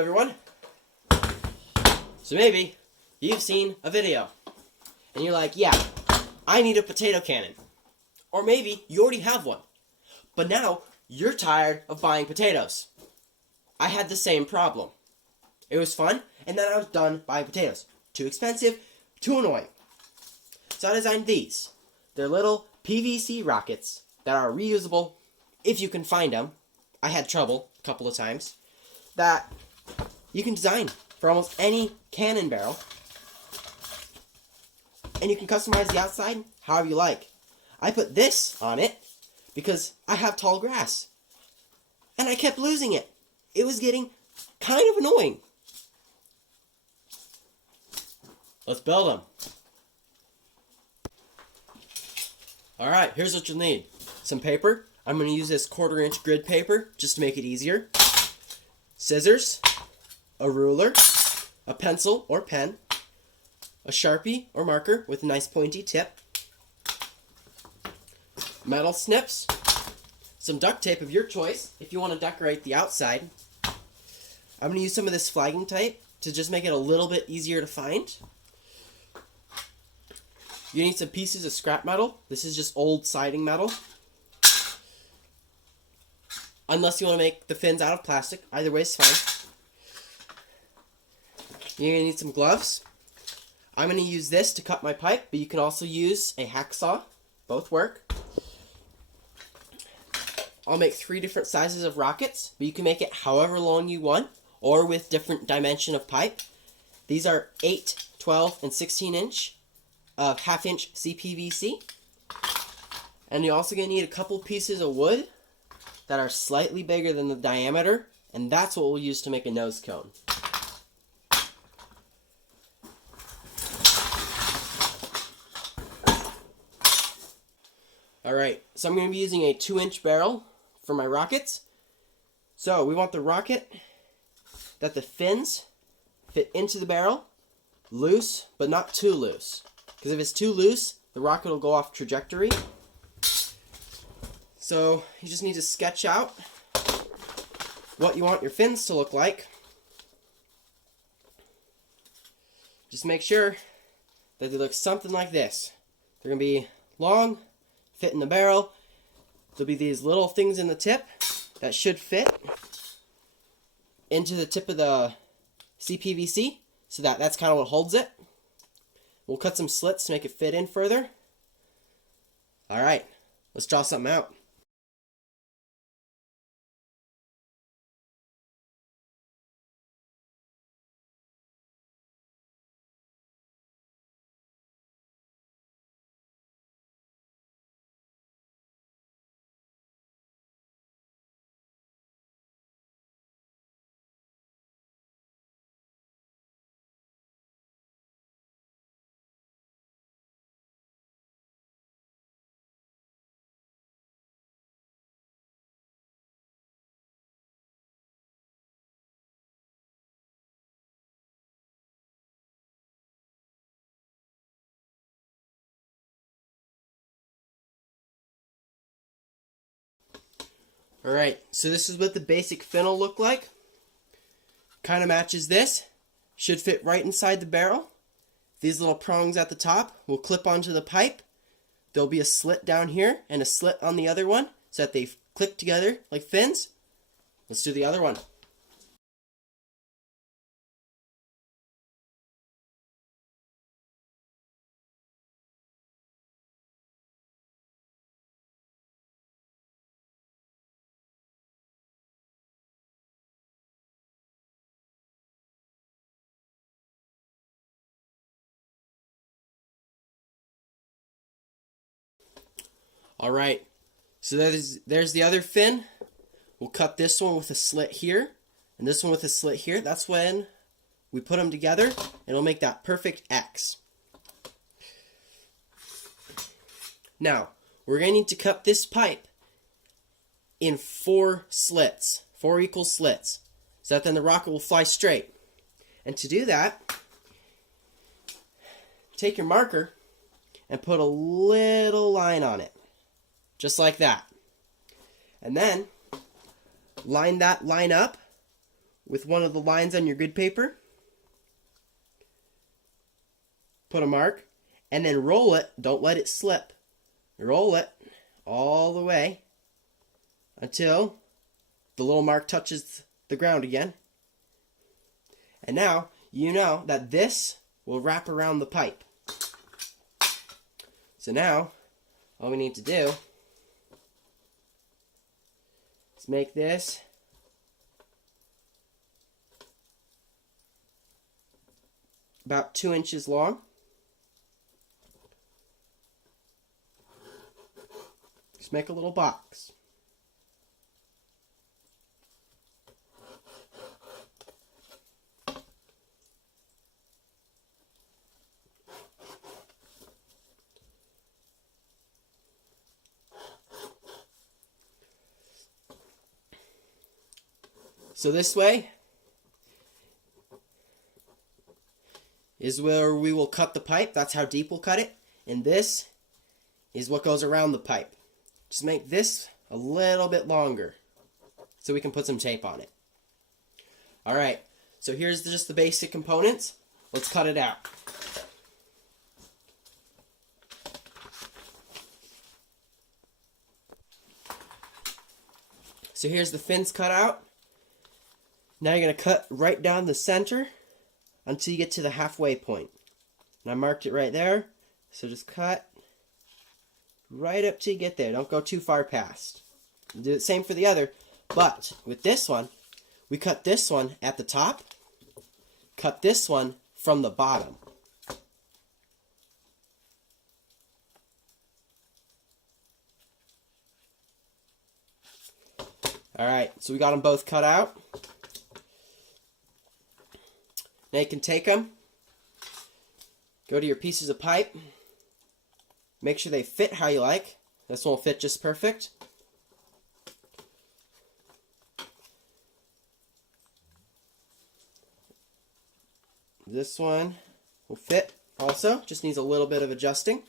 everyone. So maybe you've seen a video and you're like, yeah, I need a potato cannon. Or maybe you already have one, but now you're tired of buying potatoes. I had the same problem. It was fun, and then I was done buying potatoes. Too expensive, too annoying. So I designed these. They're little PVC rockets that are reusable if you can find them. I had trouble a couple of times. That you can design for almost any cannon barrel. And you can customize the outside however you like. I put this on it because I have tall grass. And I kept losing it. It was getting kind of annoying. Let's build them. Alright, here's what you'll need. Some paper. I'm going to use this 1/4-inch grid paper just to make it easier. Scissors. A ruler. A pencil or pen. A Sharpie or marker with a nice pointy tip. Metal snips. Some duct tape of your choice if you want to decorate the outside. I'm going to use some of this flagging tape to just make it a little bit easier to find. You need some pieces of scrap metal. This is just old siding metal. Unless you want to make the fins out of plastic. Either way is fine. You're going to need some gloves. I'm going to use this to cut my pipe, but you can also use a hacksaw. Both work. I'll make 3 different sizes of rockets, but you can make it however long you want, or with different dimension of pipe. These are 8, 12, and 16 inch of 1/2 inch CPVC. And you're also going to need a couple pieces of wood that are slightly bigger than the diameter, and that's what we'll use to make a nose cone. Alright, so I'm going to be using a 2-inch barrel for my rockets. So we want the rocket that the fins fit into the barrel, loose, but not too loose. Because if it's too loose, the rocket will go off trajectory. So you just need to sketch out what you want your fins to look like. Just make sure that they look something like this. They're going to be long, fit in the barrel. There'll be these little things in the tip that should fit into the tip of the CPVC, so that's kind of what holds it. We'll cut some slits to make it fit in further. Alright, let's draw something out. Alright, so this is what the basic fin will look like. Kind of matches this. Should fit right inside the barrel. These little prongs at the top will clip onto the pipe. There'll be a slit down here and a slit on the other one so that they click together like fins. Let's do the other one. Alright, so there's the other fin. We'll cut this one with a slit here, and this one with a slit here. That's when we put them together, it'll make that perfect X. Now, we're going to need to cut this pipe in 4 slits, 4 equal slits, so that then the rocket will fly straight. And to do that, take your marker and put a little line on it. Just like that. And then line that line up with one of the lines on your grid paper. Put a mark, and then roll it. Don't let it slip. Roll it all the way until the little mark touches the ground again. And now you know that this will wrap around the pipe. So now all we need to do is make this about 2 inches long. Just make a little box. So this way is where we will cut the pipe. That's how deep we'll cut it. And this is what goes around the pipe. Just make this a little bit longer so we can put some tape on it. Alright, so here's just the basic components. Let's cut it out. So here's the fins cut out. Now you're going to cut right down the center until you get to the halfway point. And I marked it right there. So just cut right up till you get there. Don't go too far past. Do the same for the other. But with this one, we cut this one at the top. Cut this one from the bottom. Alright, so we got them both cut out. Now you can take them, go to your pieces of pipe, make sure they fit how you like. This one will fit just perfect. This one will fit also, just needs a little bit of adjusting.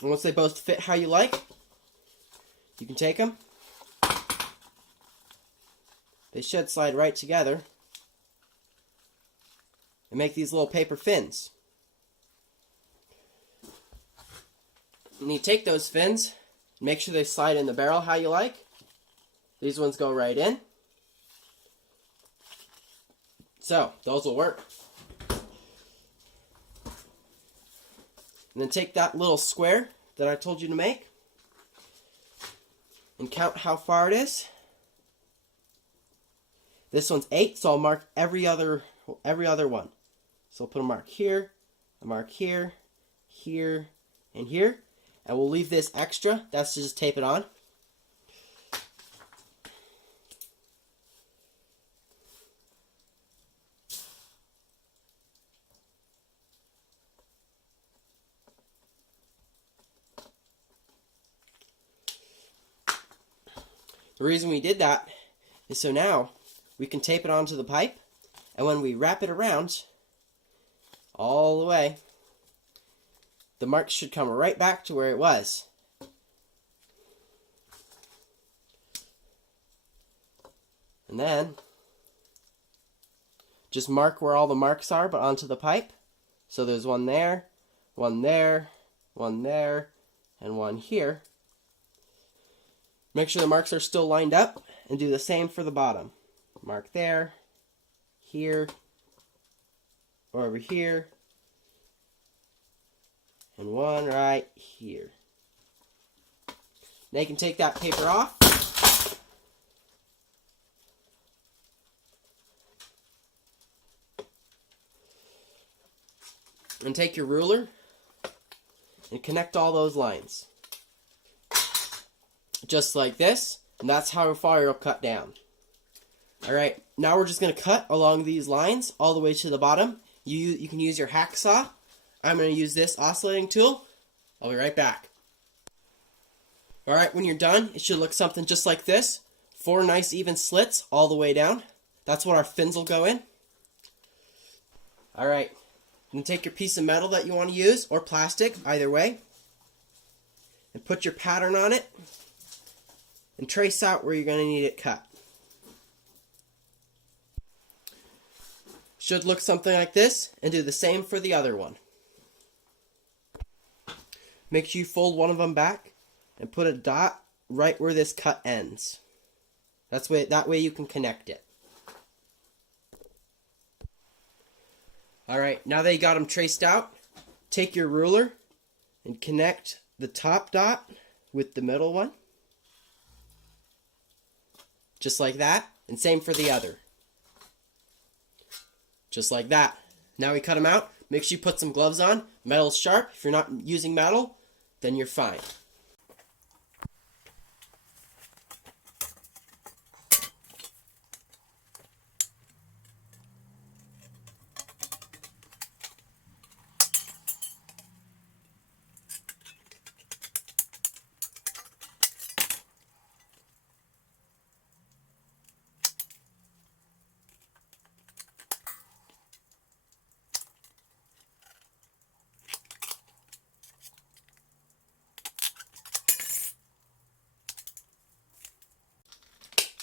And once they both fit how you like, you can take them. They should slide right together and make these little paper fins. And you take those fins, make sure they slide in the barrel how you like. These ones go right in. So, those will work. And then take that little square that I told you to make and count how far it is. This one's 8, so I'll mark every other one. So I'll put a mark here, a mark here, here, and here. And we'll leave this extra. That's to just tape it on. The reason we did that is so now we can tape it onto the pipe, and when we wrap it around all the way, the mark should come right back to where it was. And then just mark where all the marks are, but onto the pipe. So there's one there, one there, one there, and one here. Make sure the marks are still lined up, and do the same for the bottom. Mark there, here, over here, and one right here. Now you can take that paper off. And take your ruler and connect all those lines. Just like this, and that's how far it'll cut down. Alright, now we're just going to cut along these lines all the way to the bottom. You can use your hacksaw. I'm going to use this oscillating tool. I'll be right back. Alright, when you're done, it should look something just like this. 4 nice even slits all the way down. That's what our fins will go in. Alright, then take your piece of metal that you want to use, or plastic, either way, and put your pattern on it, and trace out where you're going to need it cut. Should look something like this, and do the same for the other one. Make sure you fold one of them back, and put a dot right where this cut ends. That way you can connect it. Alright, now that you got them traced out, take your ruler and connect the top dot with the middle one. Just like that, and same for the other. Just like that. Now we cut them out. Make sure you put some gloves on. Metal's sharp. If you're not using metal, then you're fine.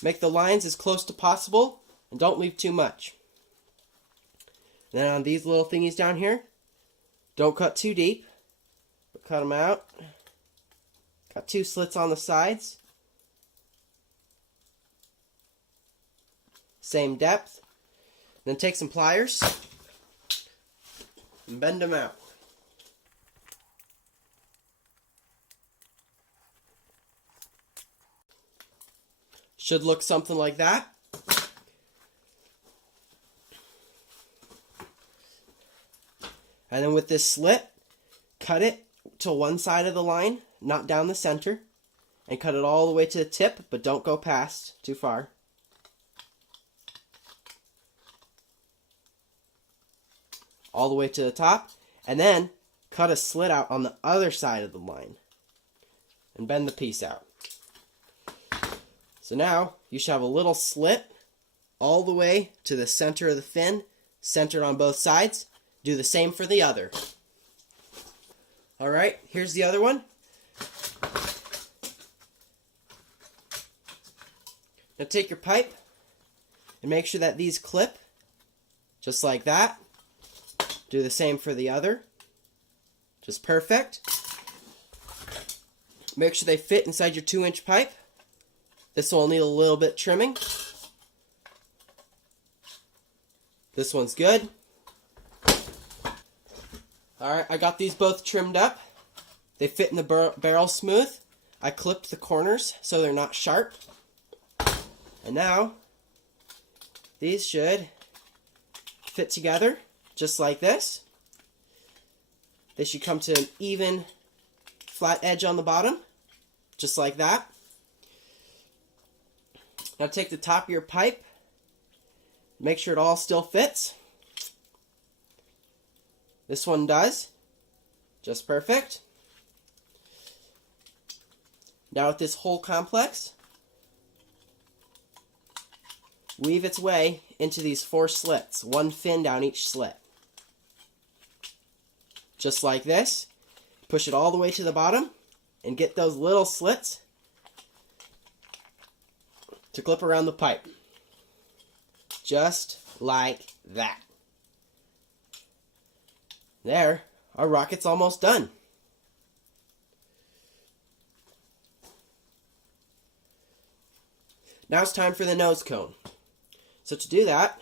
Make the lines as close to possible, and don't leave too much. Then on these little thingies down here, don't cut too deep, but cut them out. Cut 2 slits on the sides. Same depth. Then take some pliers and bend them out. Should look something like that. And then with this slit, cut it to one side of the line, not down the center, and cut it all the way to the tip, but don't go past too far. All the way to the top, and then cut a slit out on the other side of the line, and bend the piece out. So now, you should have a little slit all the way to the center of the fin, centered on both sides. Do the same for the other. Alright, here's the other one. Now take your pipe and make sure that these clip, just like that. Do the same for the other. Just perfect. Make sure they fit inside your 2-inch pipe. This one will need a little bit trimming. This one's good. Alright, I got these both trimmed up. They fit in the barrel smooth. I clipped the corners so they're not sharp. And now, these should fit together just like this. They should come to an even, flat edge on the bottom, just like that. Now take the top of your pipe, make sure it all still fits. This one does, just perfect. Now with this whole complex, weave its way into these 4 slits, 1 fin down each slit. Just like this. Push it all the way to the bottom and get those little slits to clip around the pipe. Just like that. There, our rocket's almost done. Now it's time for the nose cone. So to do that,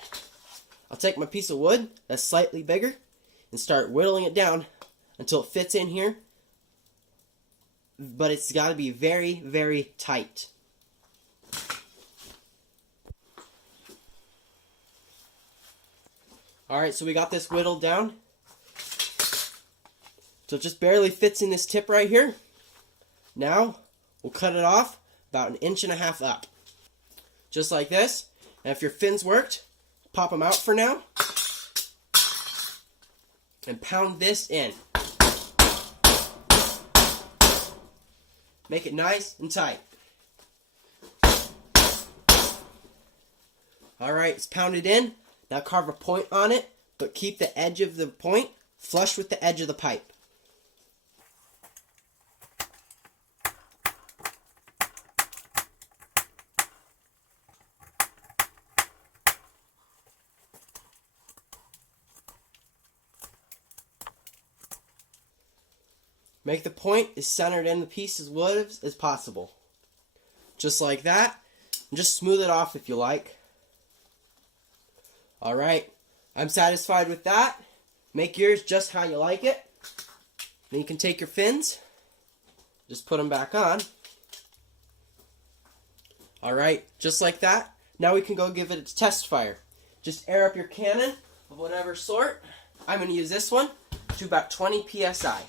I'll take my piece of wood that's slightly bigger and start whittling it down until it fits in here. But it's got to be very, very tight. Alright, so we got this whittled down. So it just barely fits in this tip right here. Now, we'll cut it off about 1.5 inches up. Just like this. And if your fins worked, pop them out for now. And pound this in. Make it nice and tight. Alright, it's pounded in. Now carve a point on it, but keep the edge of the point flush with the edge of the pipe. Make the point as centered in the piece as wood as possible. Just like that. And just smooth it off if you like. Alright, I'm satisfied with that. Make yours just how you like it. Then you can take your fins, just put them back on. Alright, just like that. Now we can go give it a test fire. Just air up your cannon of whatever sort. I'm going to use this one to about 20 psi.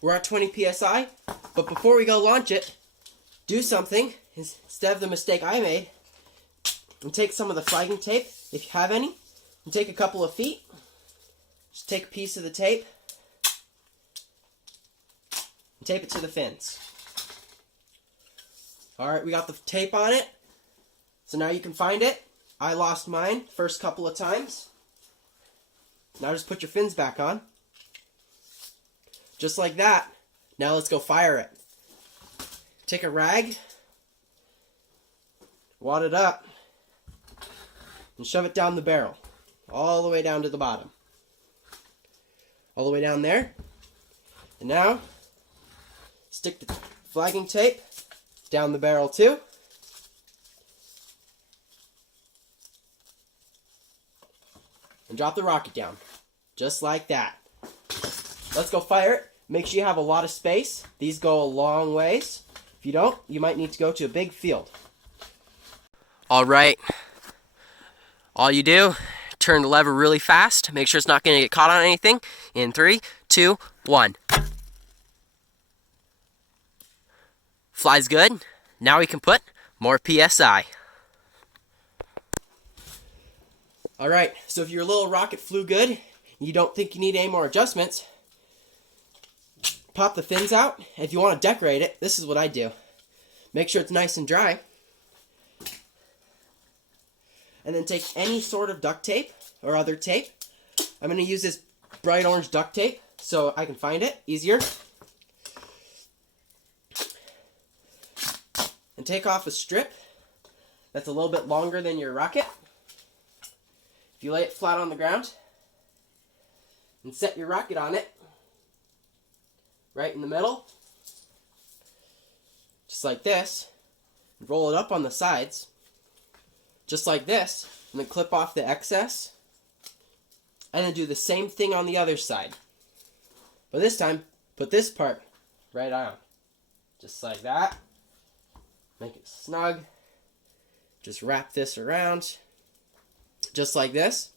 We're at 20 psi, but before we go launch it, do something instead of the mistake I made, and take some of the flagging tape, if you have any, and take a couple of feet. Just take a piece of the tape, and tape it to the fins. Alright, we got the tape on it, so now you can find it. I lost mine first couple of times. Now just put your fins back on. Just like that. Now let's go fire it. Take a rag, wad it up, and shove it down the barrel. All the way down to the bottom. All the way down there. And now, stick the flagging tape down the barrel too. And drop the rocket down. Just like that. Let's go fire it. Make sure you have a lot of space. These go a long ways. If you don't, you might need to go to a big field. Alright. All you do, turn the lever really fast. Make sure it's not going to get caught on anything. In 3, 2, 1. Flies good. Now we can put more PSI. Alright, so if your little rocket flew good, and you don't think you need any more adjustments, pop the fins out. If you want to decorate it, this is what I do. Make sure it's nice and dry. And then take any sort of duct tape or other tape. I'm going to use this bright orange duct tape so I can find it easier. And take off a strip that's a little bit longer than your rocket. If you lay it flat on the ground and set your rocket on it, right in the middle, just like this, and roll it up on the sides, just like this, and then clip off the excess, and then do the same thing on the other side. But this time, put this part right on, just like that. Make it snug. Just wrap this around, just like this.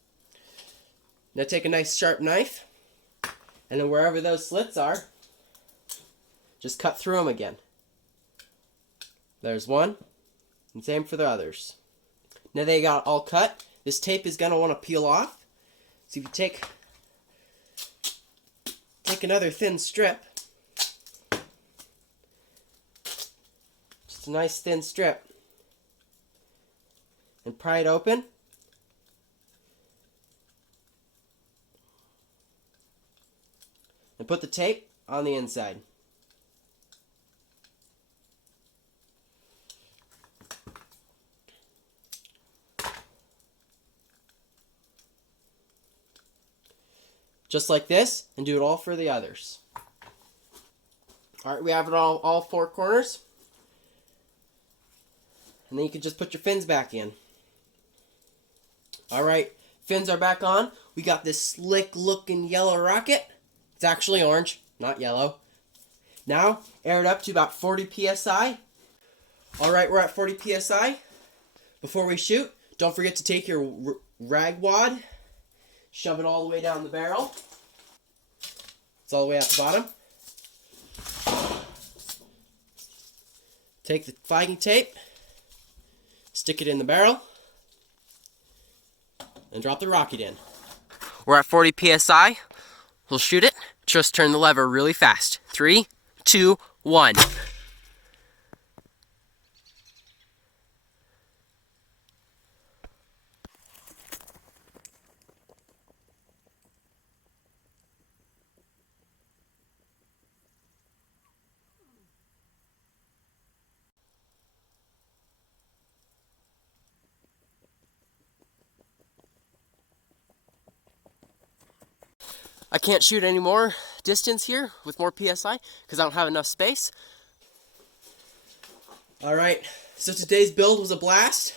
Now take a nice sharp knife, and then wherever those slits are, just cut through them again. There's one, and same for the others. Now they got all cut. This tape is going to want to peel off. So if you take another thin strip, just a nice thin strip, and pry it open. And put the tape on the inside. Just like this, and do it all for the others. Alright, we have it all four corners. And then you can just put your fins back in. Alright, fins are back on. We got this slick looking yellow rocket. It's actually orange, not yellow. Now, air it up to about 40 psi. Alright, we're at 40 psi. Before we shoot, don't forget to take your rag wad, shove it all the way down the barrel. It's all the way at the bottom. Take the flagging tape, stick it in the barrel, and drop the rocket in. We're at 40 psi. We'll shoot it. Just turn the lever really fast. 3, 2, 1. I can't shoot any more distance here with more PSI because I don't have enough space. Alright, so today's build was a blast.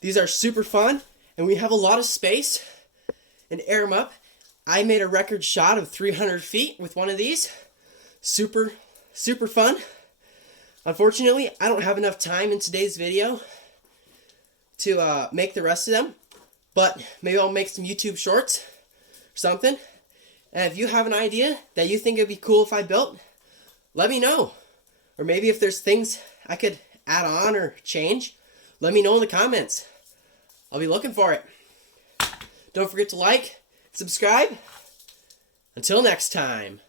These are super fun, and we have a lot of space and air them up. I made a record shot of 300 feet with one of these. Super fun. Unfortunately, I don't have enough time in today's video to make the rest of them, but maybe I'll make some YouTube shorts or something. And if you have an idea that you think it'd be cool if I built, let me know. Or maybe if there's things I could add on or change, let me know in the comments. I'll be looking for it. Don't forget to like, subscribe. Until next time.